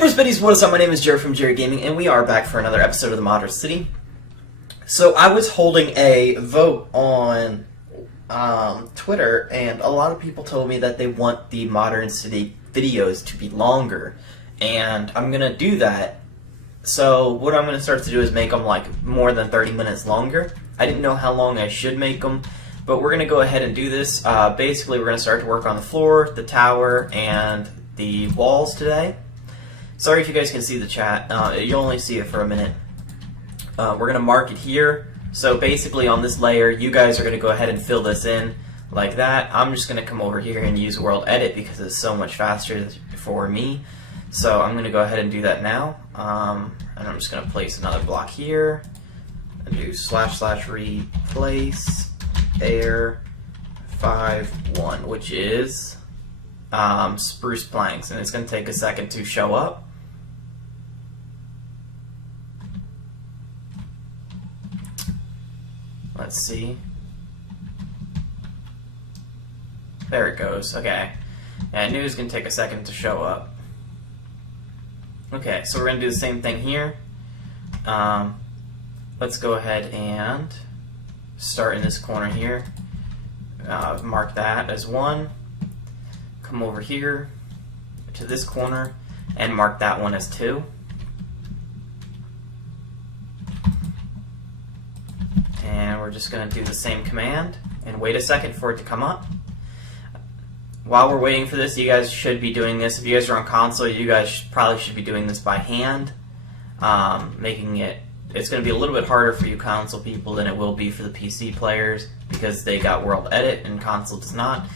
Super Spitties, what is up? My name is Jared from Jarid Gaming, and we are back for another episode of the Modern City. So I was holding a vote on Twitter, and a lot of people told me that they want the Modern City videos to be longer, and I'm gonna do that. So what I'm gonna start to do is make them like more than 30 minutes longer. I didn't know how long I should make them, but we're gonna go ahead and do this. Basically, we're gonna start to work on the floor, the tower, and the walls today. Sorry if you guys can see the chat. You'll only see it for a minute. We're going to mark it here. So basically on this layer, you guys are going to go ahead and fill this in like that. I'm just going to come over here and use World Edit because it's so much faster for me. So I'm going to go ahead and do that now. And I'm just going to place another block here. And do / replace air 5-1, which is spruce planks. And it's going to take a second to show up. Let's see. There it goes. Okay. Yeah, I knew it was going to take a second to show up. Okay, so we're going to do the same thing here. Let's go ahead and start in this corner here. Mark that as 1. Come over here to this corner and mark that one as 2. And we're just going to do the same command and wait a second for it to come up. While we're waiting for this, you guys should be doing this. If you guys are on console, you guys probably should be doing this by hand. It's going to be a little bit harder for you console people than it will be for the PC players because they got World Edit and console does not.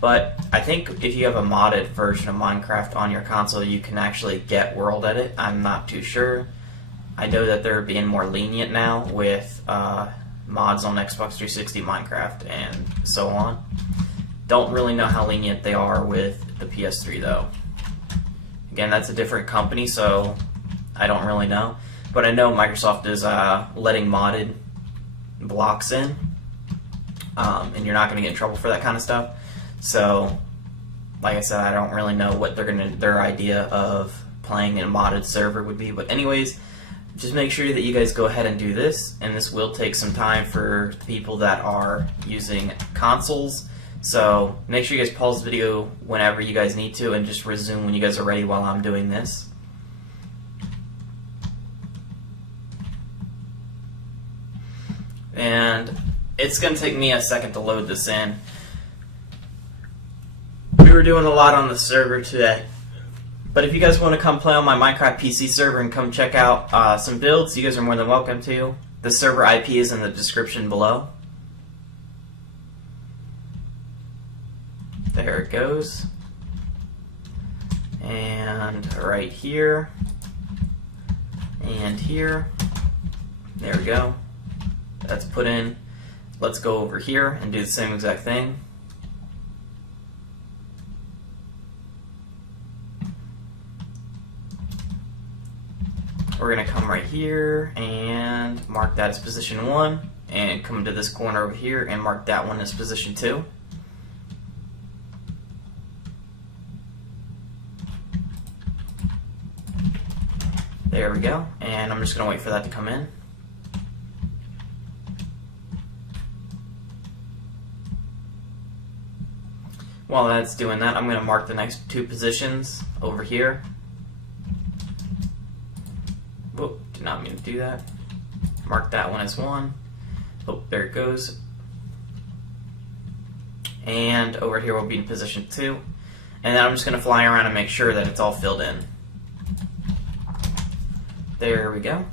But I think if you have a modded version of Minecraft on your console, you can actually get World Edit. I'm not too sure. I know that they're being more lenient now with mods on Xbox 360, Minecraft, and so on. Don't really know how lenient they are with the PS3 though. Again, that's a different company, so I don't really know. But I know Microsoft is letting modded blocks in, and you're not going to get in trouble for that kind of stuff. So, like I said, I don't really know what their idea of playing in a modded server would be. But anyways, just make sure that you guys go ahead and do this, and this will take some time for people that are using consoles. So make sure you guys pause the video whenever you guys need to, and just resume when you guys are ready while I'm doing this. And it's going to take me a second to load this in. We were doing a lot on the server today. But if you guys want to come play on my Minecraft PC server and come check out some builds, you guys are more than welcome to. The server IP is in the description below. There it goes. And right here. And here. There we go. That's put in. Let's go over here and do the same exact thing. We're going to come right here and mark that as position 1, and come to this corner over here and mark that one as position 2. There we go, and I'm just going to wait for that to come in. While that's doing that, I'm going to mark the next 2 positions over here. Whoop, did not mean to do that. Mark that one as 1. Oh, there it goes. And over here we'll be in position 2. And then I'm just going to fly around and make sure that it's all filled in. There we go.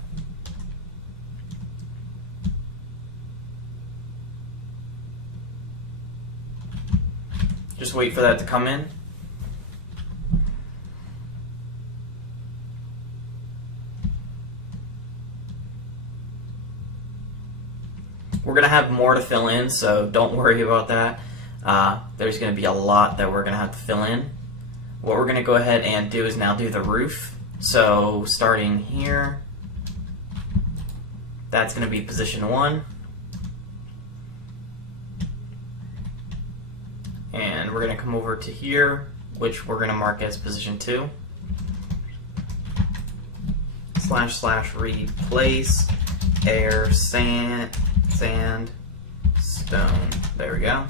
Just wait for that to come in. We're going to have more to fill in, so don't worry about that. There's going to be a lot that we're going to have to fill in. What we're going to go ahead and do is now do the roof. So starting here, that's going to be position 1. And we're going to come over to here, which we're going to mark as position 2. / replace air sand stone. There we go.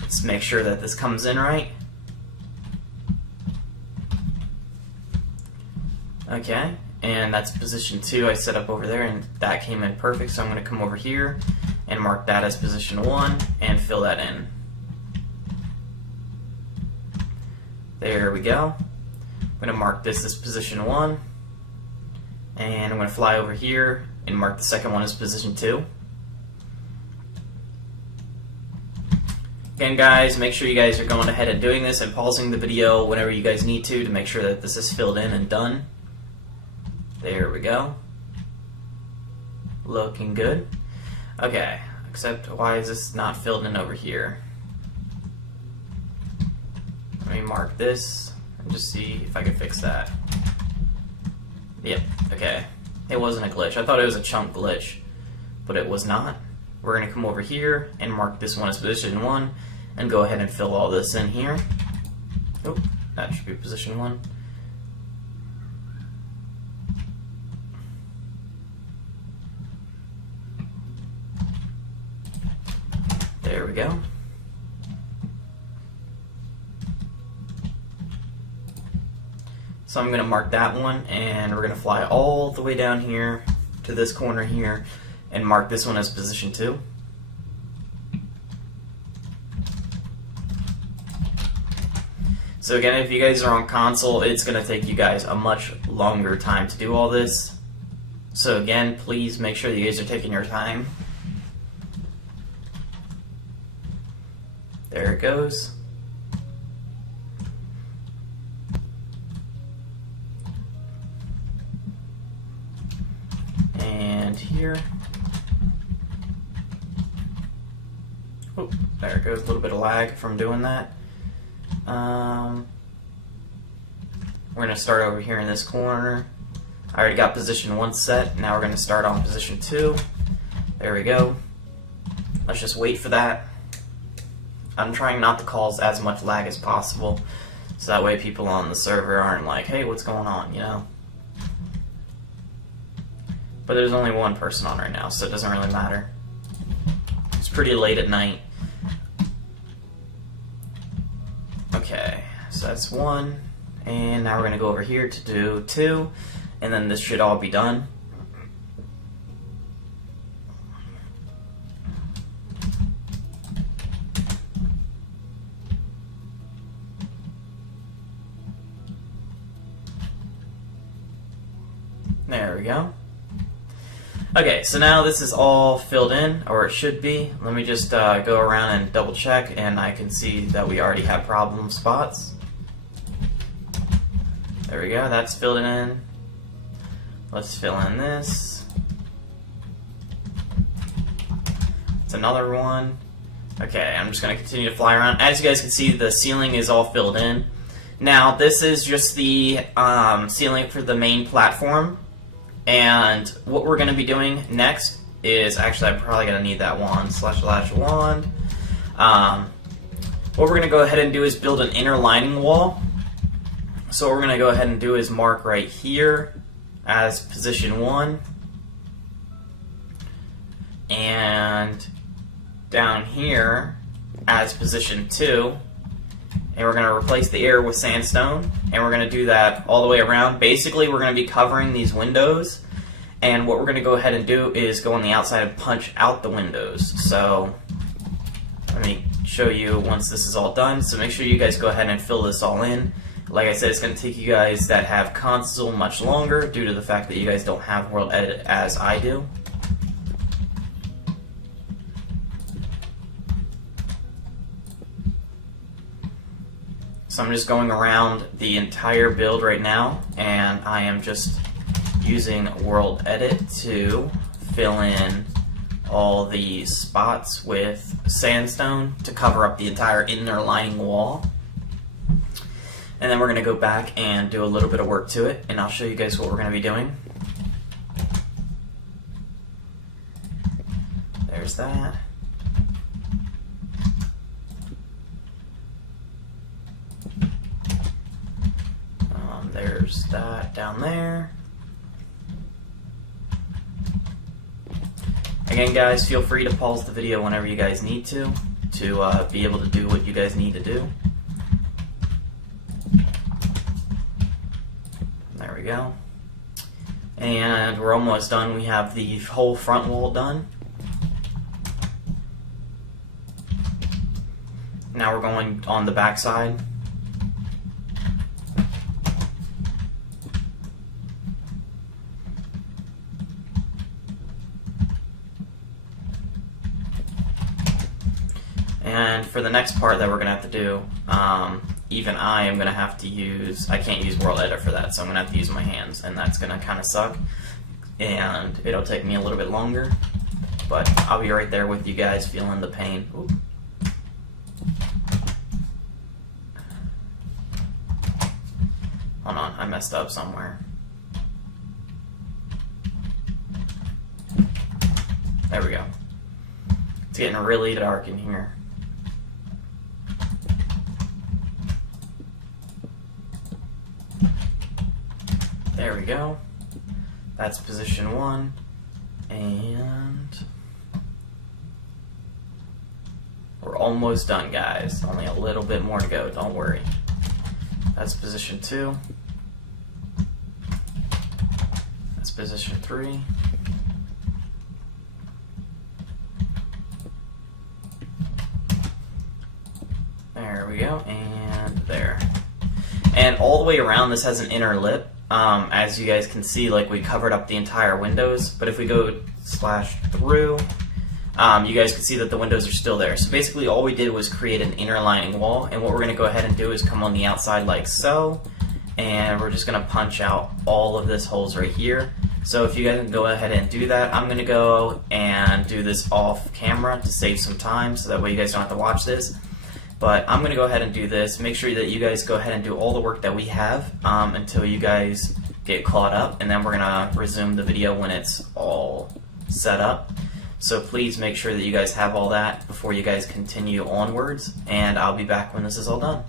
Let's make sure that this comes in right. Okay, and that's position 2 I set up over there, and that came in perfect, so I'm going to come over here and mark that as position 1 and fill that in. There we go. I'm going to mark this as position 1, and I'm going to fly over here and mark the second one as position 2. Again, guys, make sure you guys are going ahead and doing this and pausing the video whenever you guys need to make sure that this is filled in and done. There we go. Looking good. Okay, except why is this not filled in over here? Let me mark this and just see if I can fix that. Yep, okay. It wasn't a glitch. I thought it was a chunk glitch, but it was not. We're going to come over here and mark this one as position 1 and go ahead and fill all this in here. Oh, that should be position 1. There we go. So I'm going to mark that one, and we're going to fly all the way down here to this corner here and mark this one as position 2. So again, if you guys are on console, it's going to take you guys a much longer time to do all this. So again, please make sure that you guys are taking your time. There it goes. And here. Oh, there it goes. A little bit of lag from doing that. We're going to start over here in this corner. I already got position 1 set. Now we're going to start on position 2. There we go. Let's just wait for that. I'm trying not to cause as much lag as possible, so that way people on the server aren't like, hey, what's going on, you know? But there's only one person on right now, so it doesn't really matter. It's pretty late at night. Okay, so that's 1, and now we're going to go over here to do 2, and then this should all be done. There we go. Okay, so now this is all filled in, or it should be. Let me just go around and double check, and I can see that we already have problem spots. There we go, that's filled in. Let's fill in this. It's another one. Okay, I'm just going to continue to fly around. As you guys can see, the ceiling is all filled in. Now, this is just the ceiling for the main platform. And what we're going to be doing next is, actually I'm probably going to need that wand, / wand. What we're going to go ahead and do is build an inner lining wall. So what we're going to go ahead and do is mark right here as position 1. And down here as position 2. And we're going to replace the air with sandstone, and we're going to do that all the way around. Basically, we're going to be covering these windows, and what we're going to go ahead and do is go on the outside and punch out the windows. So let me show you once this is all done. So make sure you guys go ahead and fill this all in. Like I said, it's going to take you guys that have console much longer due to the fact that you guys don't have World Edit as I do. So I'm just going around the entire build right now, and I am just using World Edit to fill in all the spots with sandstone to cover up the entire inner lining wall. And then we're going to go back and do a little bit of work to it, and I'll show you guys what we're going to be doing. There's that. There's that down there. Again, guys, feel free to pause the video whenever you guys need to be able to do what you guys need to do. There we go. And we're almost done. We have the whole front wall done. Now we're going on the back side. And for the next part that we're going to have to do, even I am going to have to use, I can't use World Edit for that, so I'm going to have to use my hands, and that's going to kind of suck. And it'll take me a little bit longer, but I'll be right there with you guys feeling the pain. Ooh. Hold on, I messed up somewhere. There we go. It's getting really dark in here. There we go. That's position 1. And we're almost done, guys. Only a little bit more to go, don't worry. That's position 2. That's position 3. There we go, and there. And all the way around, this has an inner lip. As you guys can see, like, we covered up the entire windows, but if we go /through, you guys can see that the windows are still there. So basically all we did was create an inner lining wall, and what we're going to go ahead and do is come on the outside like so, and we're just going to punch out all of this holes right here. So if you guys can go ahead and do that, I'm going to go and do this off camera to save some time, so that way you guys don't have to watch this. But I'm going to go ahead and do this. Make sure that you guys go ahead and do all the work that we have until you guys get caught up, and then we're going to resume the video when it's all set up. So please make sure that you guys have all that before you guys continue onwards, and I'll be back when this is all done.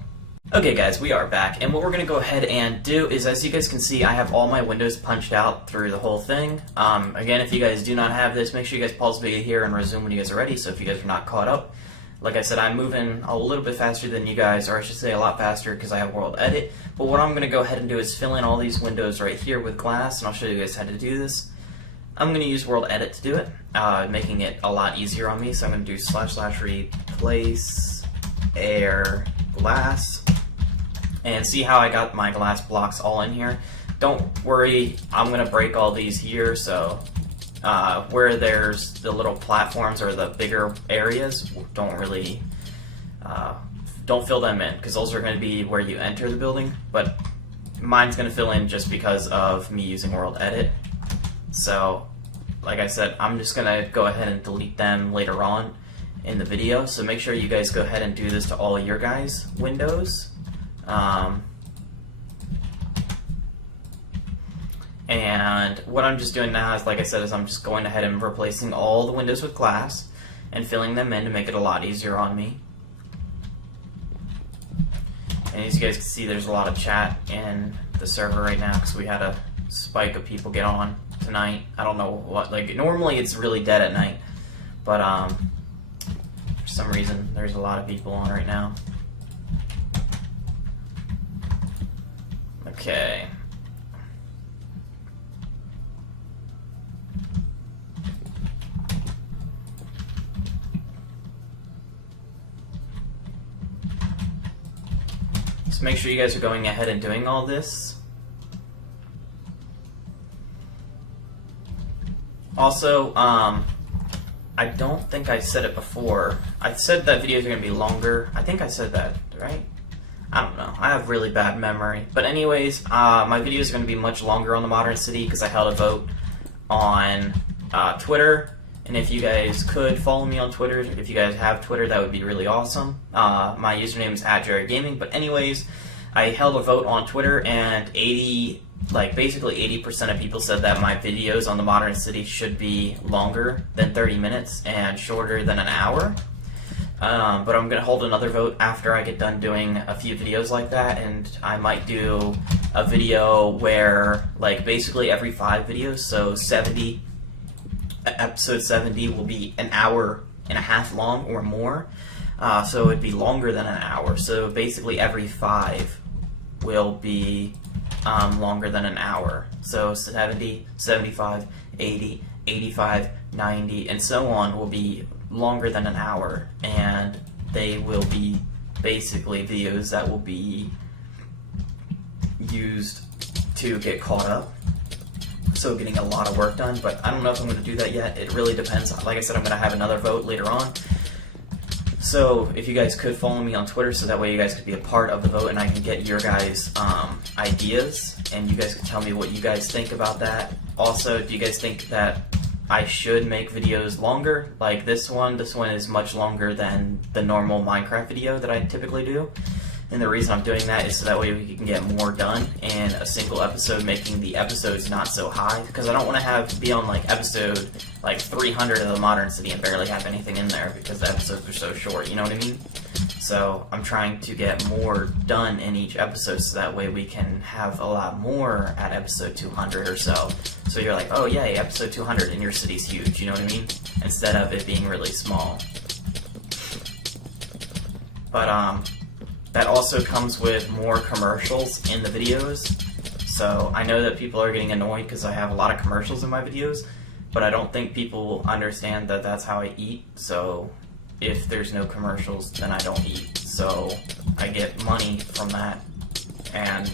Okay guys, we are back, and what we're going to go ahead and do is, as you guys can see, I have all my windows punched out through the whole thing. Again, if you guys do not have this, make sure you guys pause the video here and resume when you guys are ready, so if you guys are not caught up. Like I said, I'm moving a little bit faster than you guys, or I should say a lot faster because I have World Edit. But what I'm going to go ahead and do is fill in all these windows right here with glass, and I'll show you guys how to do this. I'm going to use World Edit to do it, making it a lot easier on me. So I'm going to do /replace air glass, and see how I got my glass blocks all in here. Don't worry, I'm going to break all these here, so where there's the little platforms or the bigger areas, don't really don't fill them in, because those are going to be where you enter the building, but mine's going to fill in just because of me using World Edit. So like I said, I'm just going to go ahead and delete them later on in the video, so make sure you guys go ahead and do this to all your guys' windows. And what I'm just doing now is, like I said, is I'm just going ahead and replacing all the windows with glass and filling them in to make it a lot easier on me. And as you guys can see, there's a lot of chat in the server right now because we had a spike of people get on tonight. I don't know what, like, normally it's really dead at night, but for some reason there's a lot of people on right now. Okay. So make sure you guys are going ahead and doing all this. Also, I don't think I said it before. I said that videos are going to be longer. I think I said that, right? I don't know. I have really bad memory. But anyways, my videos are going to be much longer on the Modern City because I held a vote on Twitter. And if you guys could follow me on Twitter, if you guys have Twitter, that would be really awesome. My username is @Jarid Gaming. But anyways, I held a vote on Twitter, and basically 80% of people said that my videos on the Modern City should be longer than 30 minutes and shorter than an hour. But I'm going to hold another vote after I get done doing a few videos like that, and I might do a video where, like, basically every 5 videos, so 70 episode 70 will be an hour and a half long or more. So it would be longer than an hour. So basically every 5 will be longer than an hour. So 70, 75, 80, 85, 90, and so on will be longer than an hour. And they will be basically videos that will be used to get caught up. So getting a lot of work done, but I don't know if I'm going to do that yet. It really depends. Like I said, I'm going to have another vote later on. So if you guys could follow me on Twitter, so that way you guys could be a part of the vote and I can get your guys' ideas, and you guys can tell me what you guys think about that. Also, do you guys think that I should make videos longer, like this one? This one is much longer than the normal Minecraft video that I typically do. And the reason I'm doing that is so that way we can get more done in a single episode, making the episodes not so high. Because I don't want to be on like episode like 300 of the Modern City and barely have anything in there because the episodes are so short, you know what I mean? So I'm trying to get more done in each episode so that way we can have a lot more at episode 200 or so. So you're like, oh yay, episode 200 and your city's huge, you know what I mean? Instead of it being really small. But that also comes with more commercials in the videos. So I know that people are getting annoyed because I have a lot of commercials in my videos, but I don't think people understand that that's how I eat. So if there's no commercials, then I don't eat. So I get money from that, and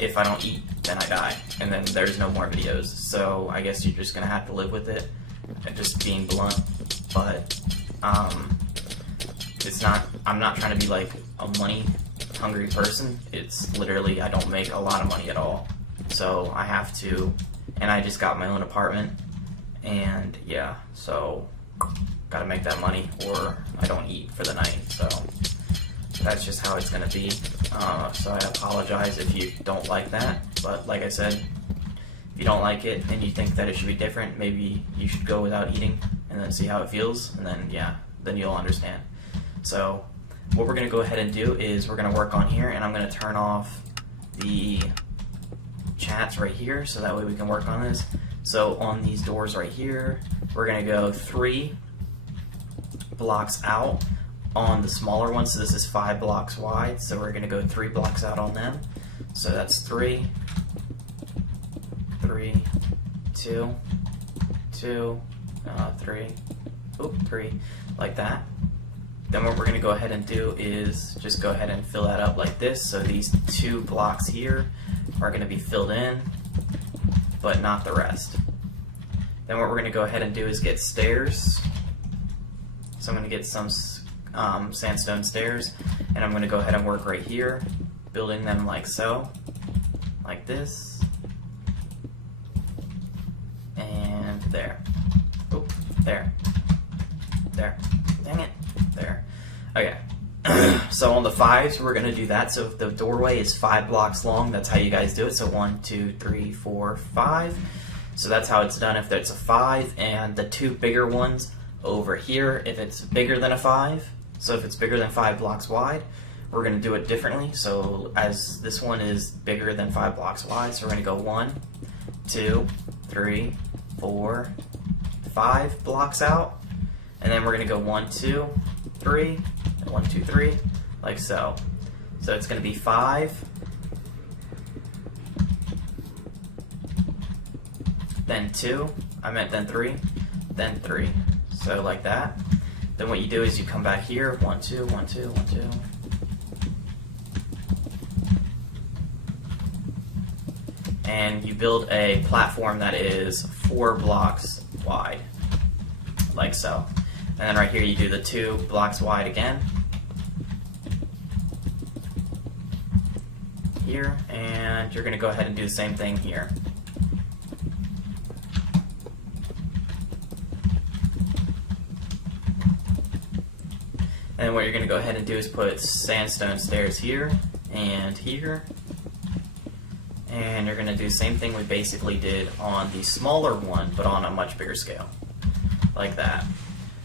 if I don't eat, then I die, and then there's no more videos. So I guess you're just gonna have to live with it, just being blunt. But it's not, I'm not trying to be like a money hungry person. It's literally, I don't make a lot of money at all. So I have to, and I just got my own apartment, and yeah, so gotta make that money or I don't eat for the night. So that's just how it's gonna be. So I apologize if you don't like that, but like I said, if you don't like it and you think that it should be different, maybe you should go without eating and then see how it feels, and then yeah, then you'll understand. So what we're going to go ahead and do is we're going to work on here, and I'm going to turn off the chats right here so that way we can work on this. So on these doors right here, we're going to go 3 blocks out on the smaller ones. So this is 5 blocks wide, so we're going to go 3 blocks out on them. So that's 3, 3, 2, 2, 3, 3, like that. Then what we're going to go ahead and do is just go ahead and fill that up like this. So these 2 blocks here are going to be filled in, but not the rest. Then what we're going to go ahead and do is get stairs. So I'm going to get some sandstone stairs, and I'm going to go ahead and work right here, building them like so, like this, and there. Oop, there. There. Dang it. There. Okay. So on the 5s, we're going to do that. So if the doorway is 5 blocks long, that's how you guys do it. So 1, 2, 3, 4, 5. So that's how it's done if it's a 5. And the 2 bigger ones over here, if it's bigger than a 5. So if it's bigger than 5 blocks wide, we're going to do it differently. So as this one is bigger than 5 blocks wide, so we're going to go 1, 2, 3, 4, 5 blocks out. And then we're going to go 1, 2, 3, 1, 2, 3, like so. So it's going to be 5, then 2, then 3, then 3. So like that. Then what you do is you come back here, 1, 2, 1, 2, 1, 2. And you build a platform that is 4 blocks wide, like so. And then right here you do the 2 blocks wide again. Here, and you're going to go ahead and do the same thing here. And what you're going to go ahead and do is put sandstone stairs here and here. And you're going to do the same thing we basically did on the smaller one, but on a much bigger scale, like that.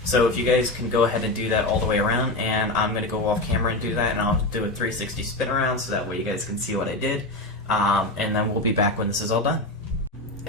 So if you guys can go ahead and do that all the way around, and I'm going to go off camera and do that, and I'll do a 360 spin around so that way you guys can see what I did, and then we'll be back when this is all done.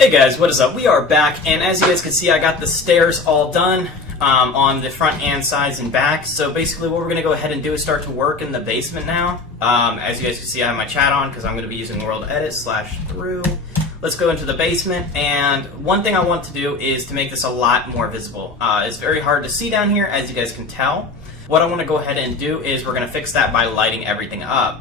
Hey guys, what is up? We are back, and as you guys can see, I got the stairs all done on the front and sides and back. So basically what we're going to go ahead and do is start to work in the basement now. As you guys can see, I have my chat on because I'm going to be using World Edit /through. Let's go into the basement, and one thing I want to do is to make this a lot more visible. It's very hard to see down here, as you guys can tell. What I want to go ahead and do is we're going to fix that by lighting everything up.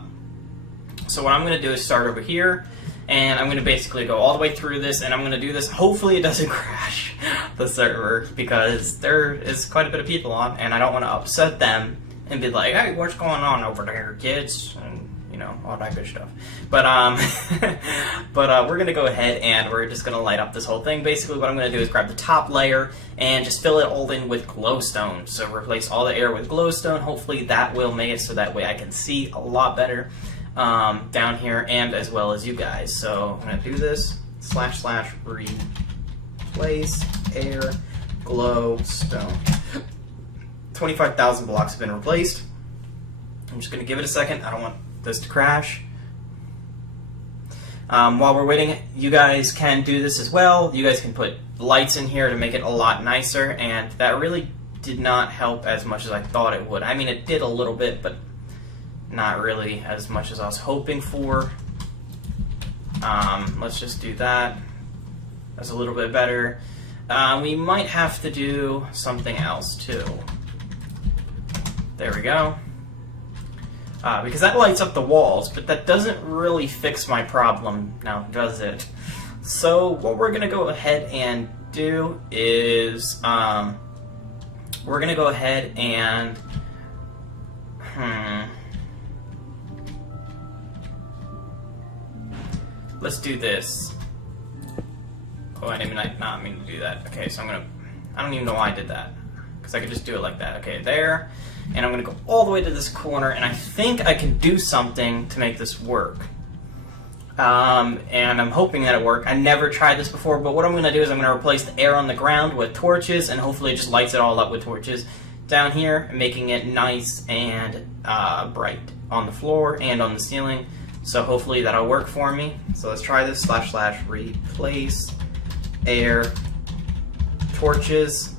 So what I'm going to do is start over here, and I'm going to basically go all the way through this, and I'm going to do this. Hopefully it doesn't crash the server, because there is quite a bit of people on, and I don't want to upset them and be like, hey, what's going on over there, kids? And, you know, all that good stuff. But, we're going to go ahead, and we're just going to light up this whole thing. Basically what I'm going to do is grab the top layer and just fill it all in with glowstone. So replace all the air with glowstone. Hopefully that will make it so that way I can see a lot better down here, and as well as you guys. So I'm going to do this, / replace air glowstone. 25,000 blocks have been replaced. I'm just going to give it a second. I don't want this to crash. While we're waiting, you guys can do this as well. You guys can put lights in here to make it a lot nicer, and that really did not help as much as I thought it would. I mean, it did a little bit, but not really as much as I was hoping for. Let's just do that. That's a little bit better. We might have to do something else too. There we go. Because that lights up the walls, but that doesn't really fix my problem now, does it? So what we're going to go ahead and do is we're going to go ahead and let's do this. Oh, I did not mean to do that. Okay, so I don't even know why I did that, because I could just do it like that. Okay, there. And I'm going to go all the way to this corner, and I think I can do something to make this work. And I'm hoping that it worked. I never tried this before, but what I'm going to do is I'm going to replace the air on the ground with torches, and hopefully it just lights it all up with torches down here, making it nice and bright on the floor and on the ceiling. So hopefully that'll work for me. So let's try this, / replace air torches.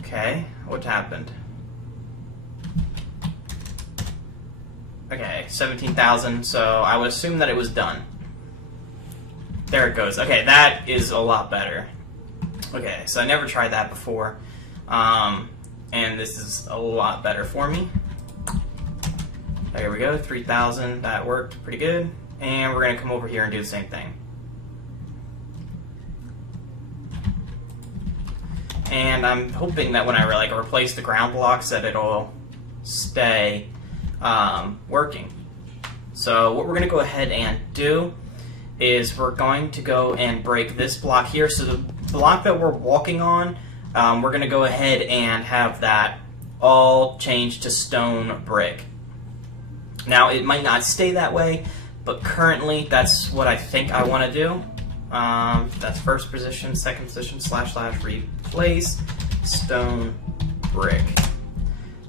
Okay, what happened? Okay, 17,000, so I would assume that it was done. There it goes. Okay, that is a lot better. Okay, so I never tried that before, and this is a lot better for me. There we go, 3,000, that worked pretty good. And we're going to come over here and do the same thing. And I'm hoping that when I replace the ground blocks that it'll stay working. So what we're going to go ahead and do is we're going to go and break this block here. So the block that we're walking on, we're going to go ahead and have that all change to stone brick. Now it might not stay that way, but currently that's what I think I want to do. That's first position, second position, / replace stone brick.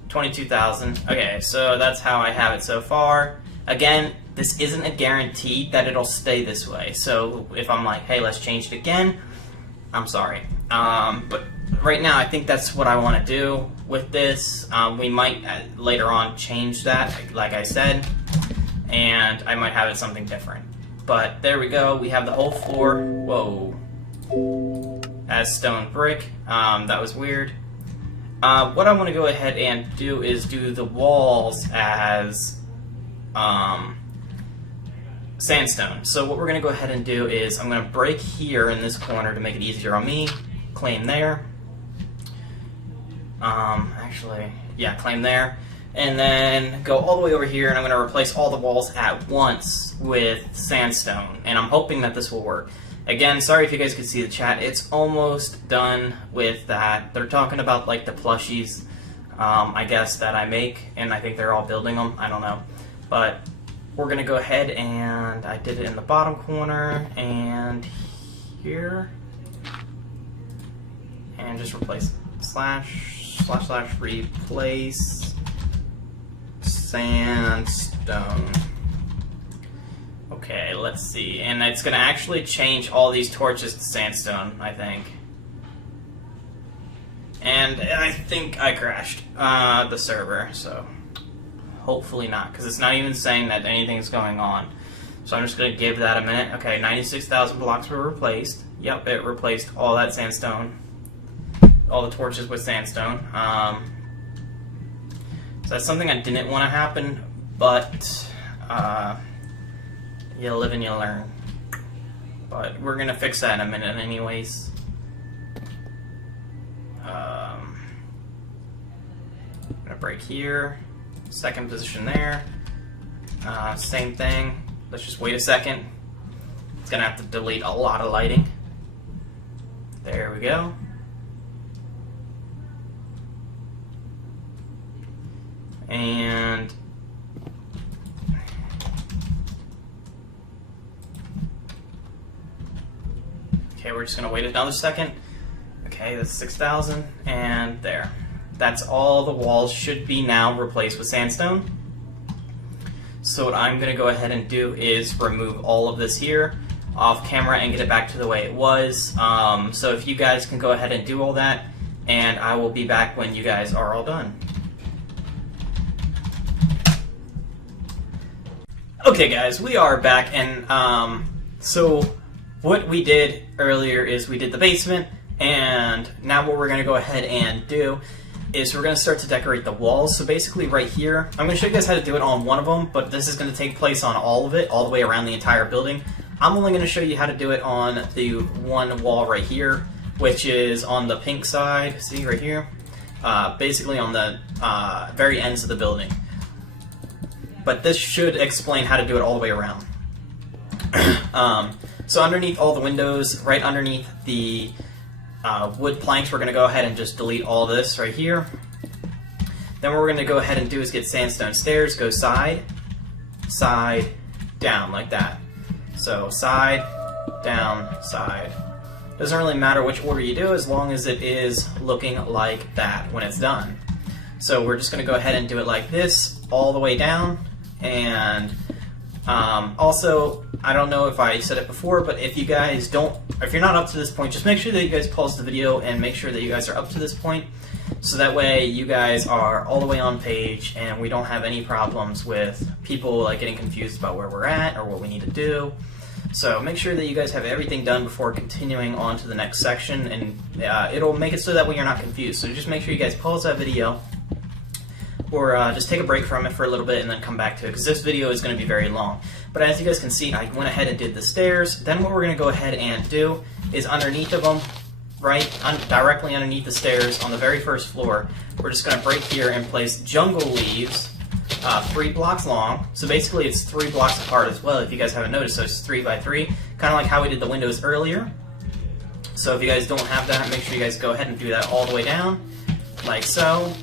22,000. Okay, so that's how I have it so far. Again, this isn't a guarantee that it'll stay this way. So if I'm like, hey, let's change it again, I'm sorry. But right now, I think that's what I want to do with this. We might later on change that, like I said, and I might have it something different. But there we go. We have the whole floor. Whoa. As stone brick. That was weird. What I want to go ahead and do is do the walls as sandstone. So what we're going to go ahead and do is I'm going to break here in this corner to make it easier on me. Claim there. Actually, yeah, claim there. And then go all the way over here, and I'm going to replace all the walls at once with sandstone. And I'm hoping that this will work. Again, sorry if you guys could see the chat. It's almost done with that. They're talking about like the plushies, I guess, that I make, and I think they're all building them. I don't know. But we're going to go ahead, and I did it in the bottom corner and here. And just replace / replace sandstone. Okay. Okay, let's see. And it's going to actually change all these torches to sandstone, I think. And I think I crashed the server, so hopefully not, because it's not even saying that anything's going on. So I'm just going to give that a minute. Okay, 96,000 blocks were replaced. Yep, it replaced all that sandstone. All the torches with sandstone. So that's something I didn't want to happen, but you live and you learn. But we're going to fix that in a minute anyways. I'm gonna break here, second position there, same thing. Let's just wait a second. It's gonna have to delete a lot of lighting. There we go. And okay, we're just gonna wait another second. Okay, that's 6,000, and there. That's all the walls should be now replaced with sandstone. So what I'm going to go ahead and do is remove all of this here off camera and get it back to the way it was. So if you guys can go ahead and do all that, and I will be back when you guys are all done. Okay guys, we are back, and so what we did earlier is we did the basement, and now what we're going to go ahead and do is we're going to start to decorate the walls. So basically right here, I'm going to show you guys how to do it on one of them, but this is going to take place on all of it, all the way around the entire building. I'm only going to show you how to do it on the one wall right here, which is on the pink side, see right here? Basically on the very ends of the building. But this should explain how to do it all the way around. So underneath all the windows, right underneath the wood planks, we're going to go ahead and just delete all this right here. Then what we're going to go ahead and do is get sandstone stairs, go side, side, down, like that. So side, down, side. Doesn't really matter which order you do as long as it is looking like that when it's done. So we're just going to go ahead and do it like this all the way down. And also, I don't know if I said it before, but if you guys if you're not up to this point, just make sure that you guys pause the video and make sure that you guys are up to this point, so that way you guys are all the way on page and we don't have any problems with people like getting confused about where we're at or what we need to do. So make sure that you guys have everything done before continuing on to the next section, and it'll make it so that way you're not confused. So just make sure you guys pause that video, or just take a break from it for a little bit and then come back to it, because this video is going to be very long. But as you guys can see, I went ahead and did the stairs. Then what we're going to go ahead and do is underneath of them, directly underneath the stairs on the very first floor, we're just going to break here and place jungle leaves, 3 blocks long. So basically it's 3 blocks apart as well, if you guys haven't noticed. So it's 3 by 3, kind of like how we did the windows earlier. So if you guys don't have that, make sure you guys go ahead and do that all the way down, like so.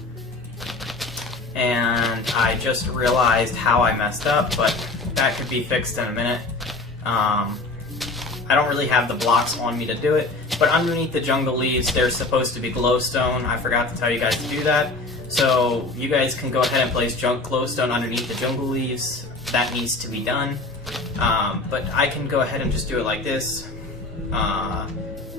And I just realized how I messed up, but that could be fixed in a minute. I don't really have the blocks on me to do it, but underneath the jungle leaves, there's supposed to be glowstone. I forgot to tell you guys to do that. So you guys can go ahead and place glowstone underneath the jungle leaves. That needs to be done. But I can go ahead and just do it like this. I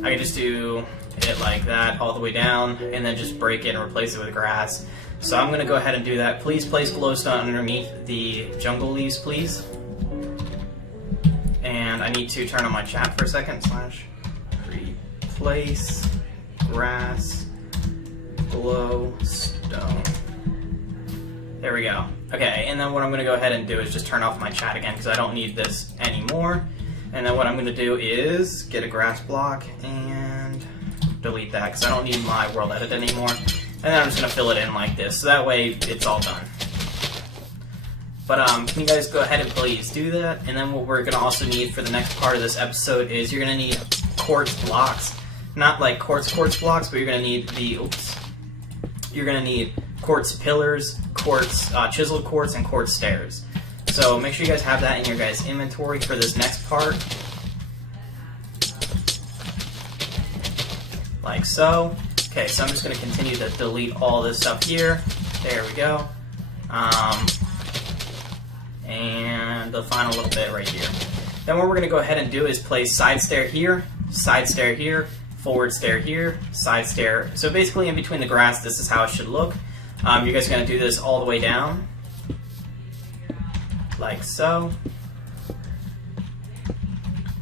can just do it like that all the way down, and then just break it and replace it with grass. So I'm going to go ahead and do that. Please place glowstone underneath the jungle leaves, please. And I need to turn on my chat for a second. / replace grass glowstone. There we go. Okay, and then what I'm going to go ahead and do is just turn off my chat again, because I don't need this anymore. And then what I'm going to do is get a grass block and delete that, because I don't need my world edit anymore. And then I'm just going to fill it in like this, so that way it's all done. But can you guys go ahead and please do that? And then what we're going to also need for the next part of this episode is you're going to need quartz blocks. Not like quartz blocks, but you're going to need you're going to need quartz pillars, chiseled quartz, and quartz stairs. So make sure you guys have that in your guys' inventory for this next part. Like so. Okay, so I'm just going to continue to delete all this stuff here. There we go. And the final little bit right here. Then what we're going to go ahead and do is place side stair here, forward stair here, side stair. So basically in between the grass, this is how it should look. You guys are going to do this all the way down, like so.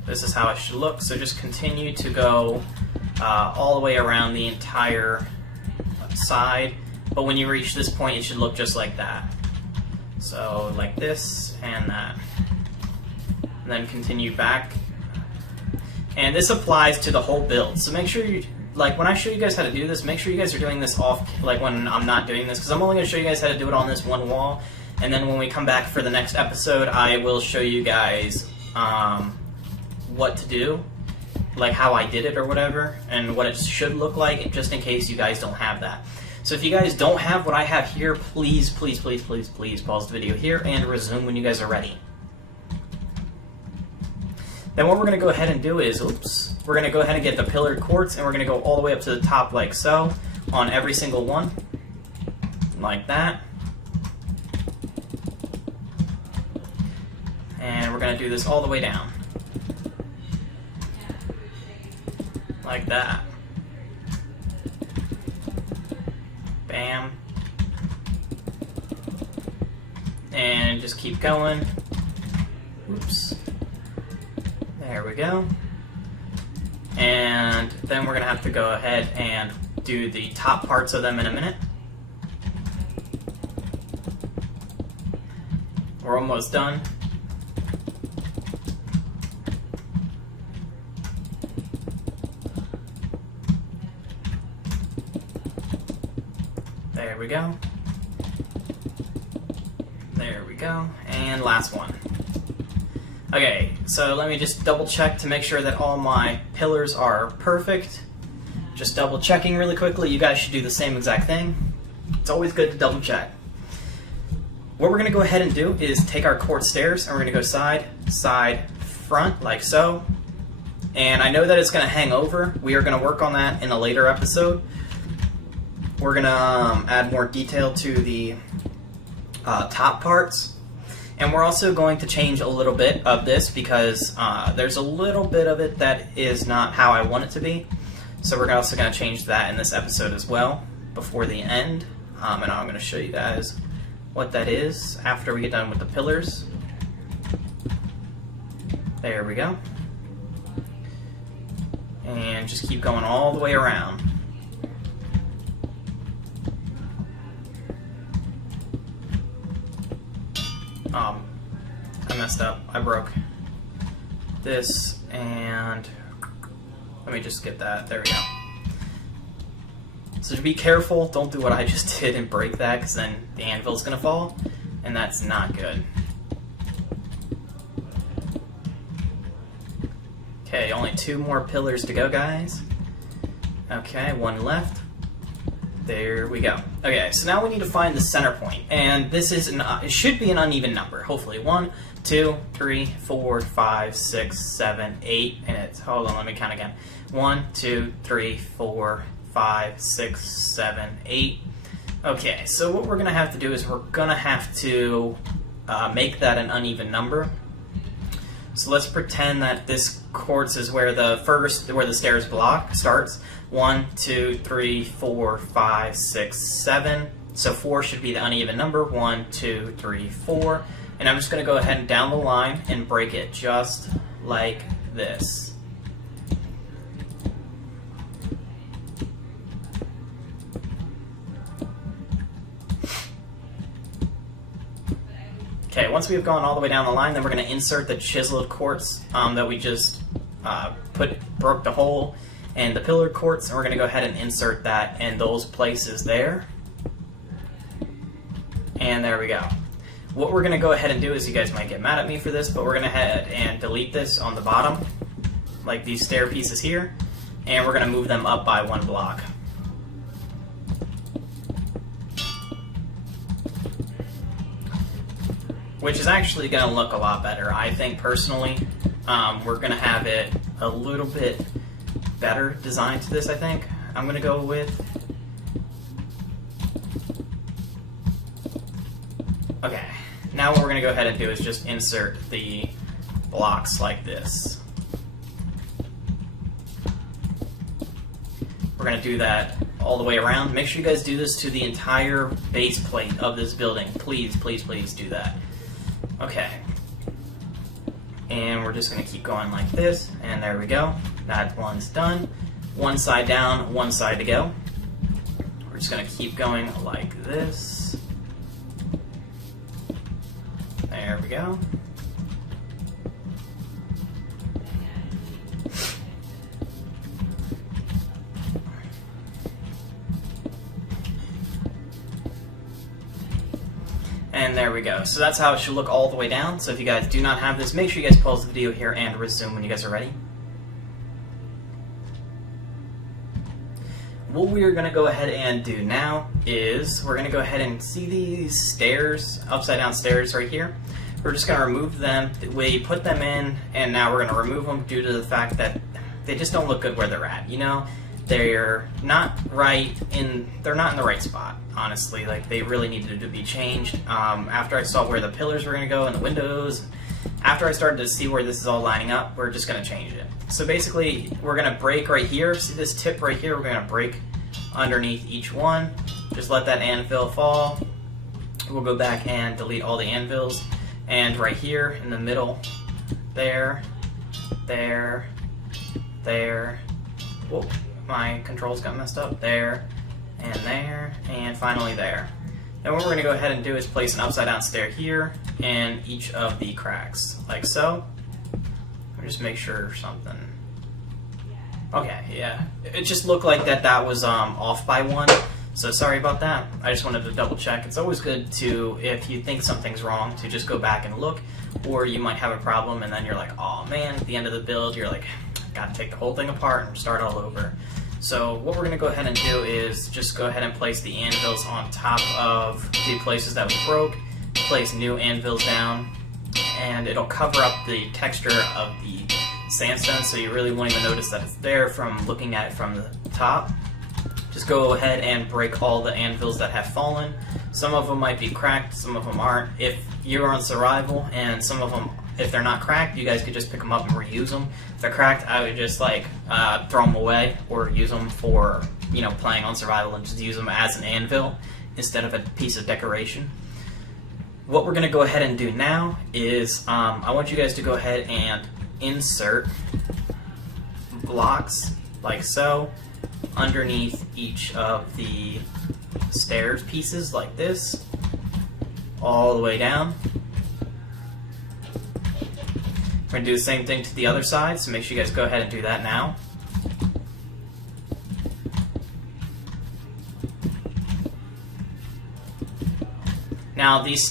This is how it should look. So just continue to go all the way around the entire side. But when you reach this point, it should look just like that. So like this and that. And then continue back. And this applies to the whole build. So make sure you, like when I show you guys how to do this, make sure you guys are doing this off, like when I'm not doing this, because I'm only going to show you guys how to do it on this one wall. And then when we come back for the next episode, I will show you guys what to do, like how I did it or whatever, and what it should look like, just in case you guys don't have that. So if you guys don't have what I have here, please, please, please, please, please pause the video here and resume when you guys are ready. Then what we're going to go ahead and do is, we're going to go ahead and get the pillared quartz, and we're going to go all the way up to the top like so, on every single one, like that. And we're going to do this all the way down, like that. Bam. And just keep going. Oops. There we go. And then we're going to have to go ahead and do the top parts of them in a minute. We're almost done. There we go. There we go. And last one. Okay, so let me just double check to make sure that all my pillars are perfect. Just double checking really quickly. You guys should do the same exact thing. It's always good to double check. What we're going to go ahead and do is take our quartz stairs and we're going to go side, side, front, like so. And I know that it's going to hang over. We are going to work on that in a later episode. We're going to add more detail to the top parts. And we're also going to change a little bit of this because there's a little bit of it that is not how I want it to be. So we're also going to change that in this episode as well before the end. And I'm going to show you guys what that is after we get done with the pillars. There we go. And just keep going all the way around. I messed up. I broke this, and let me just get that. There we go. So be careful. Don't do what I just did and break that, because then the anvil's going to fall, and that's not good. Okay, only 2 more pillars to go, guys. Okay, 1 left. There we go. Okay, so now we need to find the center point, and this is it should be an uneven number. Hopefully, 1, 2, 3, 4, 5, 6, 7, 8, and it's hold on. Let me count again. 1, 2, 3, 4, 5, 6, 7, 8. Okay, so what we're gonna have to do is we're gonna have to make that an uneven number. So let's pretend that this quartz is where the stairs block starts. 1, 2, 3, 4, 5, 6, 7. So 4 should be the uneven number. 1, 2, 3, 4. And I'm just going to go ahead and down the line and break it just like this. Okay, once we've gone all the way down the line, then we're going to insert the chiseled quartz that we just broke the hole and the pillar quartz, and we're going to go ahead and insert that in those places there. And there we go. What we're going to go ahead and do is, you guys might get mad at me for this, but we're going to head and delete this on the bottom, like these stair pieces here, and we're going to move them up by 1 block. Which is actually going to look a lot better, I think, personally. We're going to have it a little bit better designed to this, I think. I'm going to go with... Okay, now what we're going to go ahead and do is just insert the blocks like this. We're going to do that all the way around. Make sure you guys do this to the entire base plate of this building. Please, please, please do that. Okay. And we're just going to keep going like this, and there we go. That one's done. One side down, one side to go. We're just going to keep going like this. There we go. And there we go. So that's how it should look all the way down. So if you guys do not have this, make sure you guys pause the video here and resume when you guys are ready. What we are going to go ahead and do now is we're going to go ahead and see these stairs, upside down stairs right here. We're just going to remove them. We put them in, and now we're going to remove them due to the fact that they just don't look good where they're at. You know, they're not they're not in the right spot, honestly. Like, they really needed to be changed. After I saw where the pillars were going to go and the windows, after I started to see where this is all lining up, we're just going to change it. So basically, we're going to break right here. See this tip right here? We're going to break underneath each one. Just let that anvil fall. We'll go back and delete all the anvils. And right here in the middle, there, there, there. Whoa, my controls got messed up. There, and finally there. Then what we're going to go ahead and do is place an upside down stair here in each of the cracks, like so. Just make sure something. Okay, yeah. It just looked like that was off by one. So sorry about that. I just wanted to double check. It's always good to, if you think something's wrong, to just go back and look, or you might have a problem and then you're like, oh man, at the end of the build, you're like, gotta take the whole thing apart and start all over. So what we're gonna go ahead and do is just go ahead and place the anvils on top of the places that we broke, place new anvils down, and it'll cover up the texture of the sandstone, so you really won't even notice that it's there from looking at it from the top. Just go ahead and break all the anvils that have fallen. Some of them might be cracked, some of them aren't. If you're on survival and some of them, if they're not cracked, you guys could just pick them up and reuse them. If they're cracked, I would just like throw them away or use them for, you know, playing on survival and just use them as an anvil instead of a piece of decoration. What we're going to go ahead and do now is I want you guys to go ahead and insert blocks like so underneath each of the stairs pieces like this all the way down. We're going to do the same thing to the other side, so make sure you guys go ahead and do that now. Now these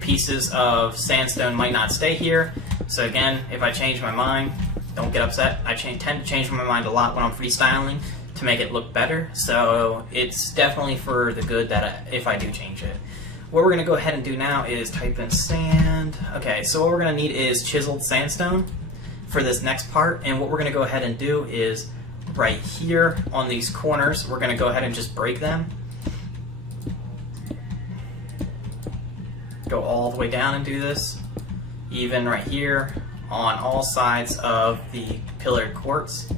pieces of sandstone might not stay here, so again, if I change my mind, don't get upset. I tend to change my mind a lot when I'm freestyling to make it look better, so it's definitely for the good that if I do change it. What we're going to go ahead and do now is type in sand. Okay, so what we're going to need is chiseled sandstone for this next part, and what we're going to go ahead and do is right here on these corners, we're going to go ahead and just break them. Go all the way down and do this. Even right here on all sides of the pillared quartz.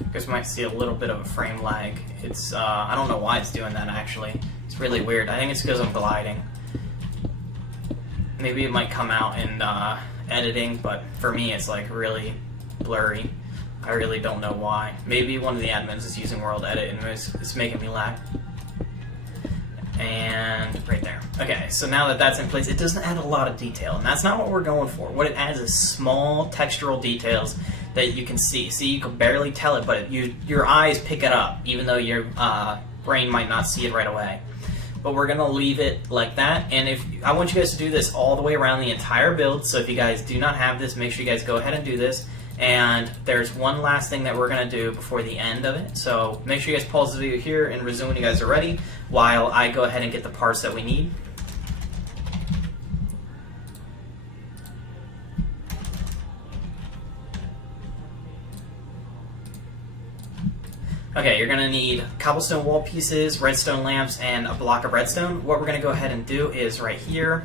You guys might see a little bit of a frame lag. It's I don't know why it's doing that actually. It's really weird. I think it's because I'm gliding. Maybe it might come out in editing, but for me it's like really blurry. I really don't know why. Maybe one of the admins is using World Edit and it's making me lag. And right there. Okay, so now that that's in place, it doesn't add a lot of detail, and that's not what we're going for. What it adds is small textural details that you can see. See, you can barely tell it, but your eyes pick it up, even though your brain might not see it right away. But we're gonna leave it like that, and I want you guys to do this all the way around the entire build, so if you guys do not have this, make sure you guys go ahead and do this. And there's one last thing that we're going to do before the end of it, so make sure you guys pause the video here and resume when you guys are ready while I go ahead and get the parts that we need. Okay, you're going to need cobblestone wall pieces, redstone lamps, and a block of redstone. What we're going to go ahead and do is right here,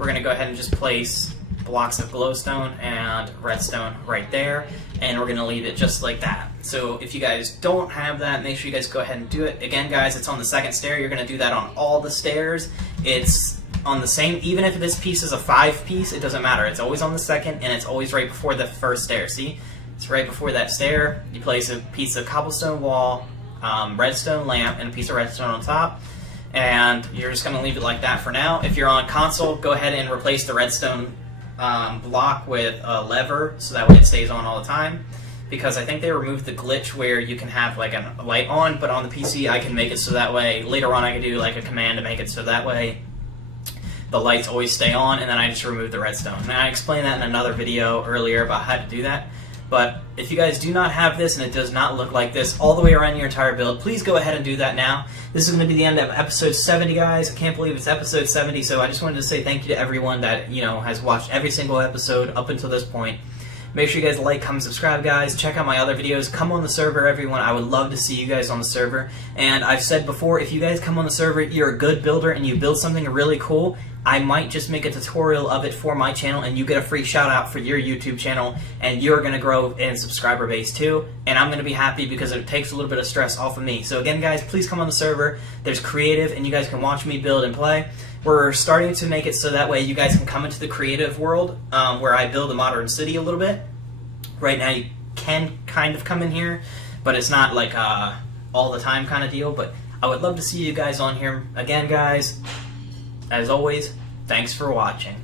we're going to go ahead and just place blocks of glowstone and redstone right there, and we're going to leave it just like that. So if you guys don't have that, make sure you guys go ahead and do it. Again, guys, it's on the second stair. You're going to do that on all the stairs. It's on the same, even if this piece is a 5 piece, it doesn't matter. It's always on the second, and it's always right before the first stair. See? It's right before that stair. You place a piece of cobblestone wall, redstone lamp, and a piece of redstone on top. And you're just going to leave it like that for now. If you're on console, go ahead and replace the redstone block with a lever so that way it stays on all the time. Because I think they removed the glitch where you can have like a light on, but on the PC I can make it so that way later on I can do like a command to make it so that way the lights always stay on, and then I just remove the redstone. And I explained that in another video earlier about how to do that. But if you guys do not have this and it does not look like this all the way around your entire build, please go ahead and do that now. This is going to be the end of episode 70, guys. I can't believe it's episode 70, so I just wanted to say thank you to everyone that, you know, has watched every single episode up until this point. Make sure you guys like, comment, subscribe, guys. Check out my other videos. Come on the server, everyone. I would love to see you guys on the server. And I've said before, if you guys come on the server, you're a good builder, and you build something really cool, I might just make a tutorial of it for my channel, and you get a free shout out for your YouTube channel, and you're going to grow in subscriber base too, and I'm going to be happy because it takes a little bit of stress off of me. So again, guys, please come on the server. There's creative, and you guys can watch me build and play. We're starting to make it so that way you guys can come into the creative world where I build a modern city a little bit. Right now you can kind of come in here, but it's not like all the time kind of deal, but I would love to see you guys on here. Again, guys, as always, thanks for watching.